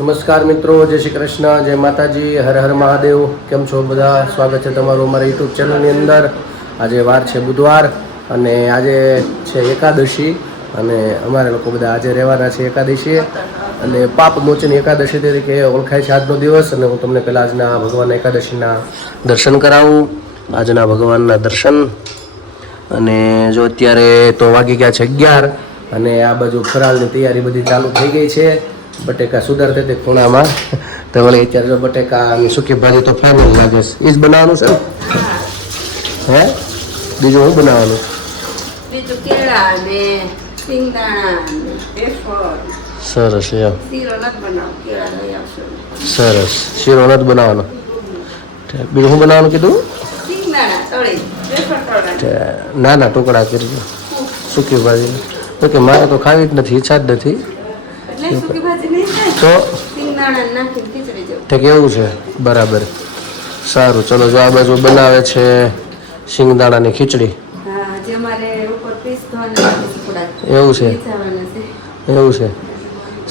નમસ્કાર મિત્રો, જય શ્રી કૃષ્ણ, જય માતાજી, હર હર મહાદેવ. કેમ છો બધા? સ્વાગત છે તમારું અમારા યુટ્યુબ ચેનલની અંદર. આજે વાર છે બુધવાર અને આજે છે એકાદશી અને અમારે લોકો બધા આજે રહેવાના છે એકાદશીએ. અને પાપ મોચની એકાદશી તરીકે ઓળખાય છે આજનો દિવસ અને હું તમને પહેલાં આજના ભગવાન એકાદશીના દર્શન કરાવું. આજના ભગવાનના દર્શન. અને જો અત્યારે તો વાગી ગયા છે અગિયાર અને આ બાજુ ફરાળની તૈયારી બધી ચાલુ થઈ ગઈ છે. બટેકા સુધારતે તે ખૂણામાં. તો વળી અત્યારે જો બટેકા અને સૂકી ભાજી તો ફેમસ લાગે છે. એ જ બનાવવાનું છે હે? બીજું શું બનાવવાનું? બીજું કેળા ને સરસ એમ. સરસ. શીરો નથી બનાવવાનો. બીજું શું બનાવવાનું કીધું. નાના ટુકડા કરી સૂકી ભાજી. તો કે મારે તો ખાવી જ નથી ઈચ્છા જ નથી. તો? કેવું છે? બરાબર. સારું ચલો જો આ બાજુ બનાવે છે શિંગદાણાની ખીચડી. એવું છે? એવું છે?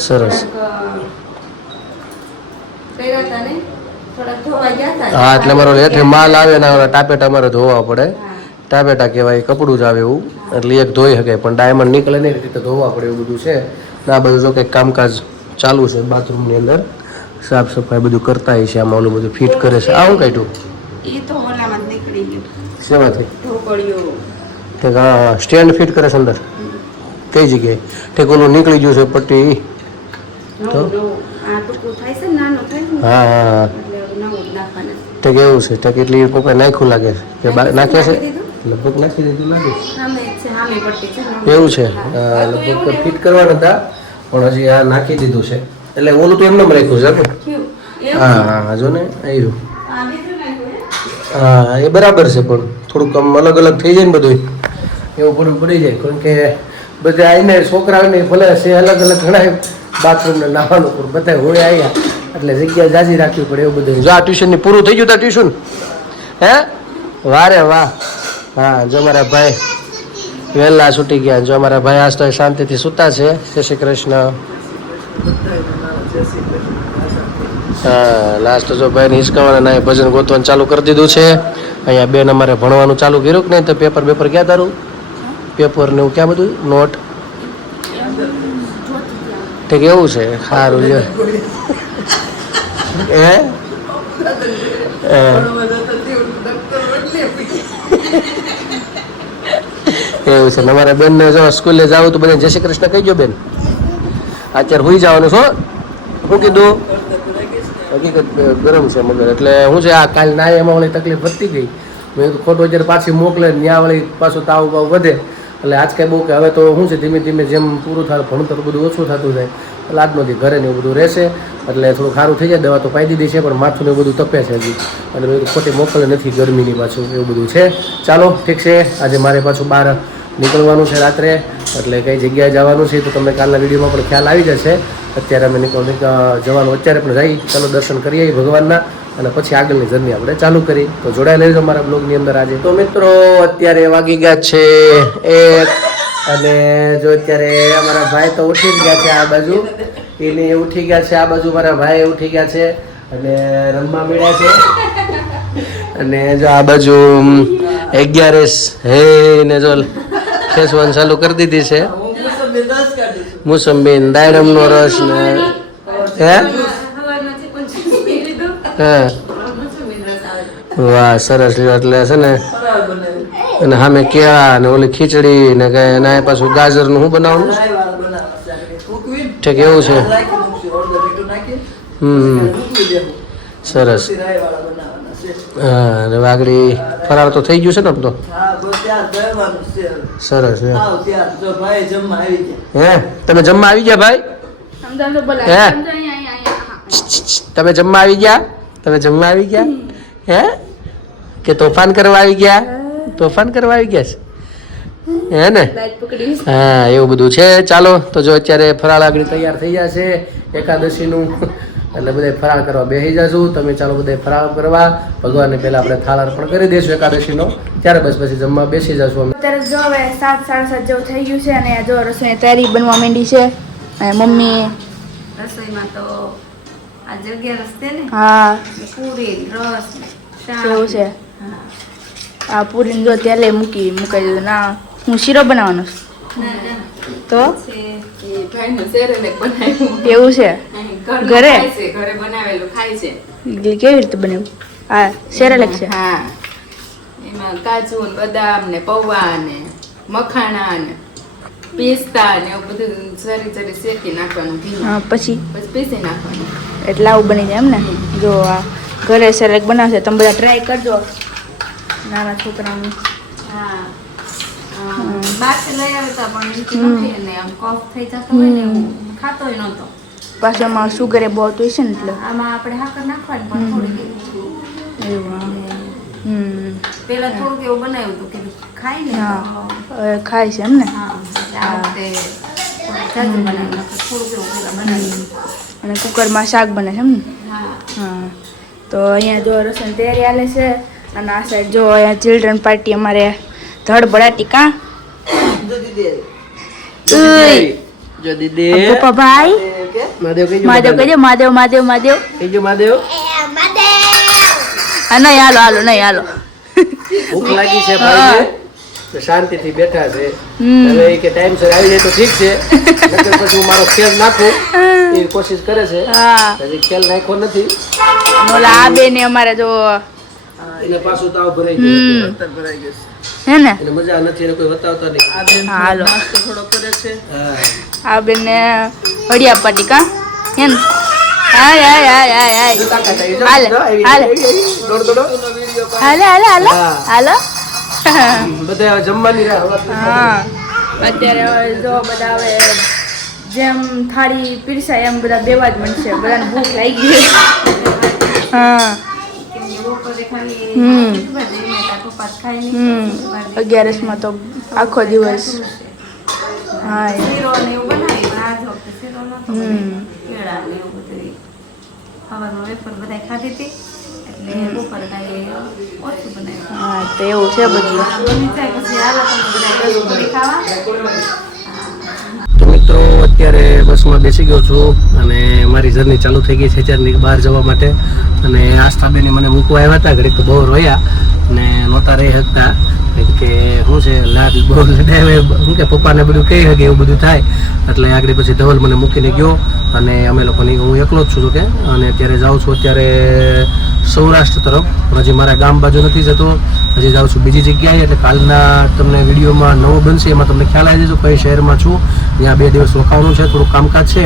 સરસ. હા એટલે મારો હેઠે માલ આવે ને ટાપેટા મારે ધોવા પડે. ટાપેટા કહેવાય કપડું જ આવે એવું. એટલે એક ધોઈ શકે પણ ડાયમંડ નીકળે નહીં રીતે ધોવા પડે એવું બધું છે. આ બધું જો કંઈક કામકાજ ચાલુ છે બાથરૂમની અંદર. સાફ સફાઈ બધું કરતા હશે છે આમાં ઓલું બધું ફિટ કરે છે. આવું કાઢ્યું એ તો ઓલામાં નીકળી ગયું. શેમાંથી? સ્ટેન્ડ ફિટ કરે છે અંદર? કઈ જગ્યાએ? ઠેક ઓલું નીકળી ગયું છે પટ્ટી તો? હા હા. ઠેક એવું છે. ઠેક એટલી પપ્પાએ નાખ્યું લાગે છે. કે નાખે છે લગભગ નાખી દીધું લાગે. એવું છે? તો લગભગ ફિટ કરવાના હતા. પણ હજી આ નાખી દીધું છે. એટલે ઓલું તો એમને રાખ્યું છે હા હા હા જો ને આવ્યું આ બીજું નાખ્યું હે? એ બરાબર છે પણ થોડુંક આમ અલગ અલગ થઈ જાય ને બધું એવું પડવું પડી જાય કારણ કે બધા આવીને છોકરાઓને ભલે છે અલગ અલગ ઘણા બાથરૂમ ને નાવાનું પણ બધા હોળે આવ્યા એટલે જગ્યા જાજી રાખવી પડે એવું બધું જો આ ટ્યુશનની પૂરું થઈ ગયું તા ટ્યુશન હે? વારે વાહ. હા જો મારા ભાઈ. વહેલા છૂટી ગયા જો અમારા ભાઈ આજ તો શાંતિથી સૂતા છે. જય શ્રી કૃષ્ણ. હા લાસ્ટ જો ભાઈને હિંચકાવાના ના ભજન ગોતવાનું ચાલુ કરી દીધું છે. અહીંયા બેન અમારે ભણવાનું ચાલુ કર્યું કે નહીં? તો પેપર પેપર ક્યાં તારું? પેપર ને એવું ક્યાં બધું? નોટ ઠીક, એવું છે. સારું, લ્યો. હે હે. એવું છે. અમારા બેનને જો સ્કૂલે જાવ તો બધા જય શ્રી કૃષ્ણ કહીજો બેન. અત્યારે હુઈ જવાનું છો શું કીધું, હકીકત ગરમ છે મગર. એટલે શું છે, આ કાલ ના એમાં વળી તકલીફ વધતી ગઈ. મેં તો ખોટું અત્યારે પાછી મોકલે ત્યાં વળી પાછું તાવ બાવ વધે. એટલે આજ કાંઈ બહુ કે હવે તો શું છે, ધીમે ધીમે જેમ પૂરું થાય, ભણતર બધું ઓછું થતું જાય. એટલે જે ઘરે ને એવું બધું રહેશે, એટલે થોડું સારું થઈ જાય, દવા તો પાઈ દીધી છે, પણ માથું ને એવું બધું તપે છે હજી. મેં ખોટી મોકલે નથી ગરમીની પાછું, એવું બધું છે. ચાલો, ઠીક છે, આજે મારે પાછું બહાર નીકળવાનું છે રાત્રે, એટલે કઈ જગ્યાએ જવાનું છે તો તમને કાલના વિડીયોમાં પણ ખ્યાલ આવી જશે. અત્યારે અમે નીકળ, નીક- જવાનું અત્યારે પણ જઈ ચાલો દર્શન કરીએ ભગવાનના, અને પછી આગળની જર્ની આપણે ચાલુ કરી. તો જોડાયેલા રહેજો અમારા બ્લોગની અંદર આજે. તો મિત્રો, અત્યારે વાગી ગયા છે એક અને જો અત્યારે અમારા ભાઈ તો ઉઠી જ ગયા છે આ બાજુ એને ઉઠી ગયા છે આ બાજુ મારા ભાઈ ઉઠી ગયા છે અને રમવા મળ્યા છે અને જો આ બાજુ અગિયારસ હે ને જો ખેસવાન ચાલુ કરી દીધી છે મોસંબી ને દાડમનો રસ ને હે. હા. વાહ સરસ એટલે છે ને અને સામે કેળા ને ઓલી ખીચડી ને કઈ એના પાછું ગાજરનું શું બનાવવાનું? ઠીક એવું છે. હમ. સરસ. હા અને વાગડી ફરાર તો થઈ ગયું છે ને આમ તો? સરસ. હે? તમે જમવા આવી ગયા ભાઈ? હે? તમે જમવા આવી ગયા? તમે જમવા આવી ગયા? હે? કે તોફાન કરવા આવી ગયા? તોફાન કરવા આવી ગયા છે? હે ને? હા એવું બધું છે. ચાલો તો જો અત્યારે ફરાળ આગળ તૈયાર થઈ જશે એકાદશીનું એટલે બધા ફરાળ કરવા બેસી જશું. તમે ચાલો બધા ફરાળ કરવા. ભગવાનને પહેલા આપણે થાળ અર્પણ કરી દઈશું એકાદશીનો. ત્યારે બસ પછી જમવા બેસી જશું અમે. અત્યારે જો હવે સાત સાડા સાત જેવું થઈ ગયું છે અને જો રસોઈની તૈયારી બનવા માંડી છે. અને મમ્મી રસોઈમાં તો આ જગ્યા રસ્તે ને? હા. પૂરી રસ. એવું છે. હા. આ પૂરી જો તેલે મૂકી મૂકાઈ દીધું. ના હું શીરો બનાવવાનો. તો? એવું છે? ઘરે? ઘરે બનાવેલું ખાય છે એટલે કેવી રીતે બનાવ્યું? હા સેરેલેક છે? હા. એમાં કાજુ ને બદામ ને પૌવા ને મખાણા ને પિસ્તા ને એવું બધું સરી સરી શેકી નાખવાનું હા પછી? પછી પીસી નાખવાનું. એટલે આવું બની જાય એમ ને? જો આ ઘરે સેરેલેક બનાવશે તમે બધા ટ્રાય કરજો. નાના છોકરાનું. હા. પાછું આમાં સુગર એ બહુ હોય છે ને એટલે. આમાં આપણે હાકર નાખવાની પણ થોડી એવું. પેલા થોડુંક એવું બનાવ્યું હતું કે ખાય ને ખાય છે એમ ને? અને કુકરમાં શાક બને છે એમ ને? હા. હા. તો અહીંયા જો રસોઈ તૈયારી આલે છે અને આ સાઈડ જો અહીંયા ચિલ્ડ્રન પાર્ટી અમારે ધડ બળાટી કા? જો દીદી ભાઈ મહાદેવ કહીજો મહાદેવ મહાદેવ મહાદેવ મહાદેવ કહીજો મહાદેવ હા નહીં હાલો હાલો નહીં હાલો. ભૂખ લાગી છે ભાઈને તો શાંતિથી બેઠા છે. હવે કે ટાઈમ સર આવી જાય તો ઠીક છે. નકર પછી હું મારો ખેલ નાખું. એ કોશિશ કરે છે. હા. હજી ખેલ નાખ્યો નથી. ઓલા આ બે ને અમારે જો એને પાછું તાવ ભરાઈ ગયો. હમ. હે ને? એને મજા નથી એને કોઈ બતાવતા નહીં. હા હાલો. હા. આ બેન ને હળિયા પાટી કા? હે ને? હાય હાય હાય હાય હાય. તાકાત આવી. જો, હાલે, હાલે. દોડ, હાલે હાલે હાલે. હાલો. બધા જમવાની હા. અત્યારે જો બધા હવે જેમ થાળી પીરસાય એમ બધા બેવા જ મળશે બધાને ભૂખ લાગી ગઈ. હા. હમ. અગિયારસમાં તો આખો દિવસ. હા હા તો એવું છે બધું. મિત્રો અત્યારે બસમાં બેસી ગયો છું અને મારી જર્ની ચાલુ થઈ ગઈ છે જર્ની બહાર જવા માટે. અને આસ્થાબેને મને મૂકવા આવ્યા હતા, ઘડીક બહુ રોયા અને નહોતા રહી શકતા. કે શું છે, લાડ બહુ લડાવે, શું કે પપ્પાને બધું કહી શકે એવું બધું થાય. એટલે આગળ પછી ધવલ મને મૂકીને ગયો અને અમે લોકોની, હું એકલો જ છું કે. અને અત્યારે જાઉં છું, અત્યારે સૌરાષ્ટ્ર તરફ. હજી મારા ગામ બાજુ નથી જતો. હજી જાઉં છું બીજી જગ્યાએ એટલે કાલના તમને વિડીયોમાં નવો બનશે, એમાં તમને ખ્યાલ આવી જશે કઈ શહેરમાં છું. ત્યાં બે દિવસ રોકાવાનું છે થોડું કામકાજ છે.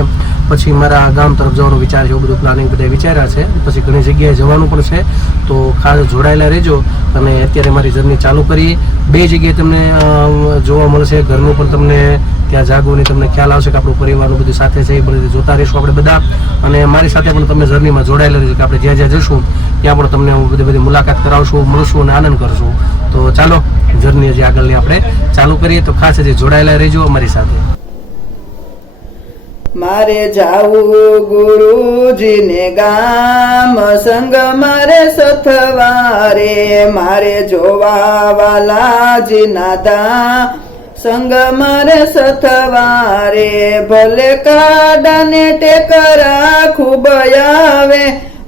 પછી મારા ગામ તરફ જવાનો વિચાર છે, એવું બધું પ્લાનિંગ બધા વિચાર્યા છે. પછી ઘણી જગ્યાએ જવાનું પણ છે. તો ખાસ જોડાયેલા રહેજો અને અત્યારે મારી જર્ની ચાલુ કરીએ. બે જગ્યાએ તમને જોવા મળશે. ઘરનું પણ તમને ત્યાં જાગવાની તમને ખ્યાલ આવશે કે આપણું પરિવારનું બધું સાથે છે એ બધું જોતા રહીશું આપણે બધા. અને મારી સાથે પણ તમે જર્નીમાં જોડાયેલા રહીશું કે આપણે જ્યાં જ્યાં જશું ત્યાં પણ તમને હું બધી બધી મુલાકાત કરાવશું, મળશું અને આનંદ કરશું. તો ચાલો, જર્ની હજી આગળની આપણે ચાલુ કરીએ. તો ખાસ હજી જોડાયેલા રહેજો અમારી સાથે. મારે જાવું ગુરુજીને ગામ, સંગ મારે સથવારે. મારે જોવા વાલાજી નાદા સંગ મારે સથવારે, ભલે કાડાને ટેકરા ખૂબ આવે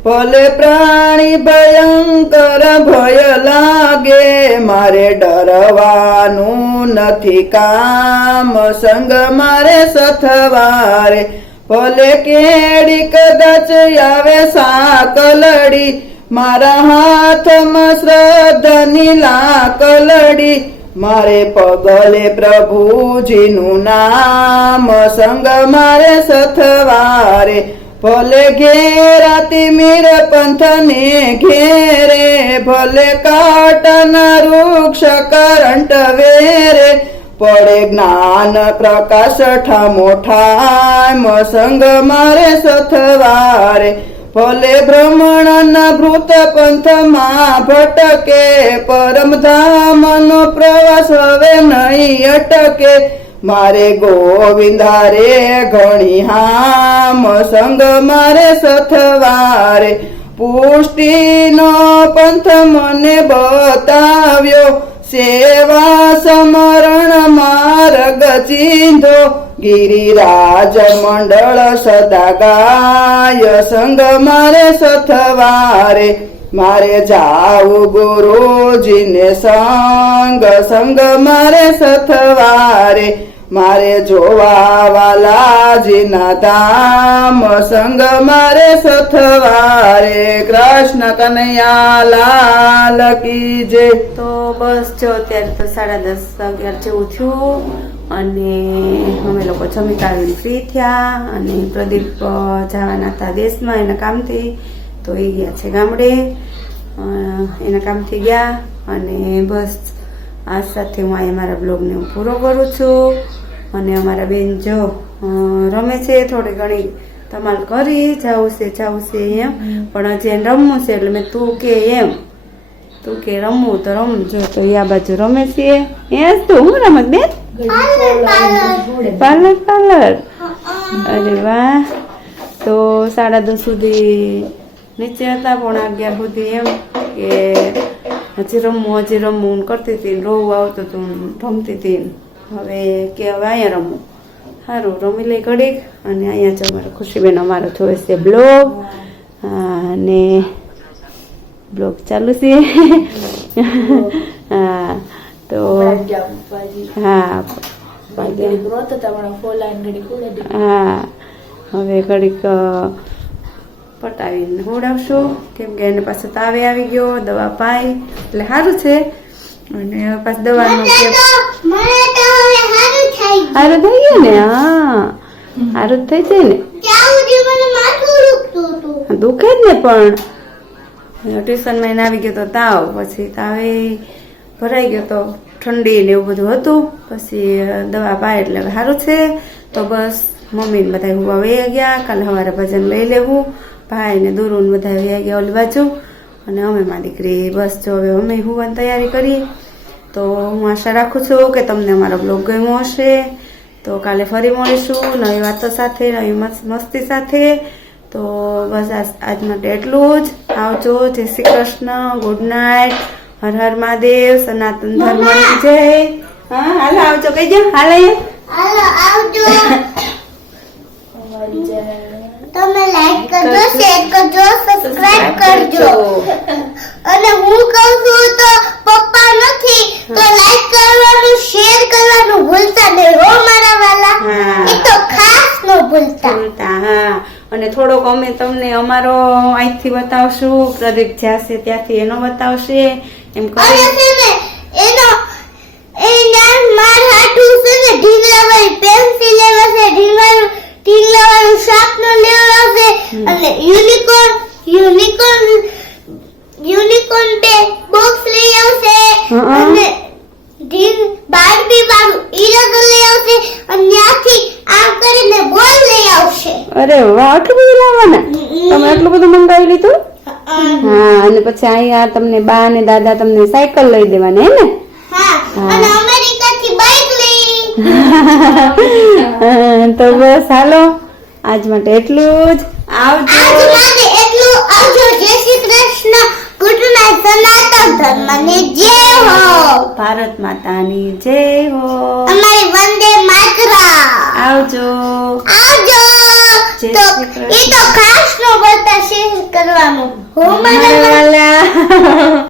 ભલે પ્રાણી ભયંકર ભય લાગે, મારે ડરવાનું નથી કામ. સંગ મારે સથવારે, ભલે કેડી કદાચ આવે સાકલડી, મારા હાથમાં શ્રદ્ધાની લાકલડી મારે પગલે પ્રભુજીનું નામ, સંગ મારે સથવારે. ભલે ઘેરાતી મીર પંથને ઘેરે, ભલે કાટના વૃક્ષ કરંટ વેરે. પડે જ્ઞાન પ્રકાશ ઠામો ઠામ, સંગ મારે સથવારે. ભલે ભ્રમણના ભૃત પંથમાં ભટકે પરમધામનો પ્રવાસ હવે નહીં અટકે. મારે ગોવિંદારે ઘણી હામ સંગ મારે સથવારે. પુષ્ટિનો પંથ મને બતાવ્યો, સેવા સમરણ માર્ગ ચીંધો. ગિરિરાજ મંડળ સદા ગાય સંગ મારે સથવારે. મારે જાવ ગુરુજીને સંગ સંગ મારે સથવારે. મારે જોવા વાલાજીના ધામ, સંગ મારે સથવારે. કૃષ્ણ કનૈયા લાલ કી જે તો બસ જો અત્યારે તો સાડા દસ અગિયાર જેવું થયું. અને અમે લોકો જમી કાઢીને ફ્રી થયા અને પ્રદીપ જવાના હતા દેશમાં, એના કામથી તો એ ગયા છે ગામડે. એના કામથી ગયા અને બસ આ સાથે હું અહીંયા મારા બ્લોગને હું પૂરો કરું છું. અને અમારા બેન જો રમે છે, થોડી ઘણી ધમાલ કરી જવું છે જવું છે એમ. પણ હજી રમવું છે એટલે મેં તું કે એમ. તું કે રમવું તો રમજો તો યા બાજુ રમે છે એ તો, હું રમત બેન? Parlour parlour. અરે વાહ. તો સાડા દસ સુધી નીચે હતા, પણ અગિયાર સુધી એમ કે હજી રમવું હજી રમવું કરતી હતી રોવું આવતું હતું રમતી હતી હવે કે હવે અહીંયા રમવું સારું રમી લઈ ઘડીક અને અહીંયા જ અમારો ખુશીબેન અમારો જોવે છે બ્લોગ. અને બ્લોગ ચાલુ છે. હા તો હા હા હવે ઘડીક પટાવીને હોડાવશું કેમ કે એને પાસે તાવે આવી ગયો દવા પાય એટલે સારું છે. અને પાછું દવાનું કે મને તો હવે સારું થઈ ગયું. ને? હા સારું જ થઈ જાય ને? દુખે જ ને પણ. ટ્યુશનમાં એને આવી ગયો તો તાવ, પછી તાવે ભરાઈ ગયો તો ઠંડી ને એવું બધું હતું. પછી દવા પાય એટલે સારું છે. તો બસ મમ્મી ને બધા હુવા વહી ગયા. કાલે સવારે ભજન લઈ લેવું. ભાઈ ને દુરુ ને બધા વહી ગયા ઓલી બાજુ અને અમે મારી દીકરી, બસ જો હવે અમે હુવાની તૈયારી કરીએ તો હું આશા રાખું છું કે તમને અમારો બ્લોગ ગમ્યો હશે. તો કાલે ફરી મળીશું. નવી વાતો સાથે, નવી મસ્તી સાથે. તો બસ આજ માટે એટલું જ. આવજો. જય શ્રી કૃષ્ણ. ગુડ નાઇટ હર હર મહાદેવ. સનાતન ધર્મ જય. હા હાલ આવજો. કઈ દો હાલ હાલો આવજો. તમે લાઈક કરજો શેર કરજો સબસ્ક્રાઇબ કરજો. અને હું કહું છું તો પપ્પા નથી તો લાઈક કરવાનું શેર કરવાનું ભૂલતા નહીં હો મારા વાલા. હા. એ તો ખાસ ન ભૂલતા. ભૂલતા હા. અને થોડોક અમે તમને અમારો અહીંથી બતાવશું. પ્રદીપ જ્યાં છે ત્યાંથી એનો બતાવશે. એમ કરી એનો એના માર હાટું છે ને ઢીંગલા વાળી પેન્સિલ લેવાશે ઢીંગલાનું ઢીંગલા વાળું શાર્પનર લેવાશે અને યુનિકોર્ન બે બોક્સ લઈ આવશે હં. અને ઢીંગ બારબી વાળું ઇરેઝર લઈ આવશે અને ત્યાંથી આમ કરીને બોલ લઈ આવશે અરે વાહ આટલું બધું લાવવાના તમે આટલું બધું મંગાવી લીધું પછી અહીંયા તમને બા અને દાદા તમને સાયકલ લઈ દેવાની હે ને? તો બસ હાલો આજ માટે એટલું જ. આવજો. આજ માટે એટલું. આવજો. જય શ્રી કૃષ્ણ. ગુડ નાઇટ સનાતન ધર્મની જય હો. ભારત માતાની જય હો. અમારી વંદે માતરમ. આવજો. આવજો. તો એ તો ખાસ નો બોલતા શેર કરવાનું. હો મારા વાલા.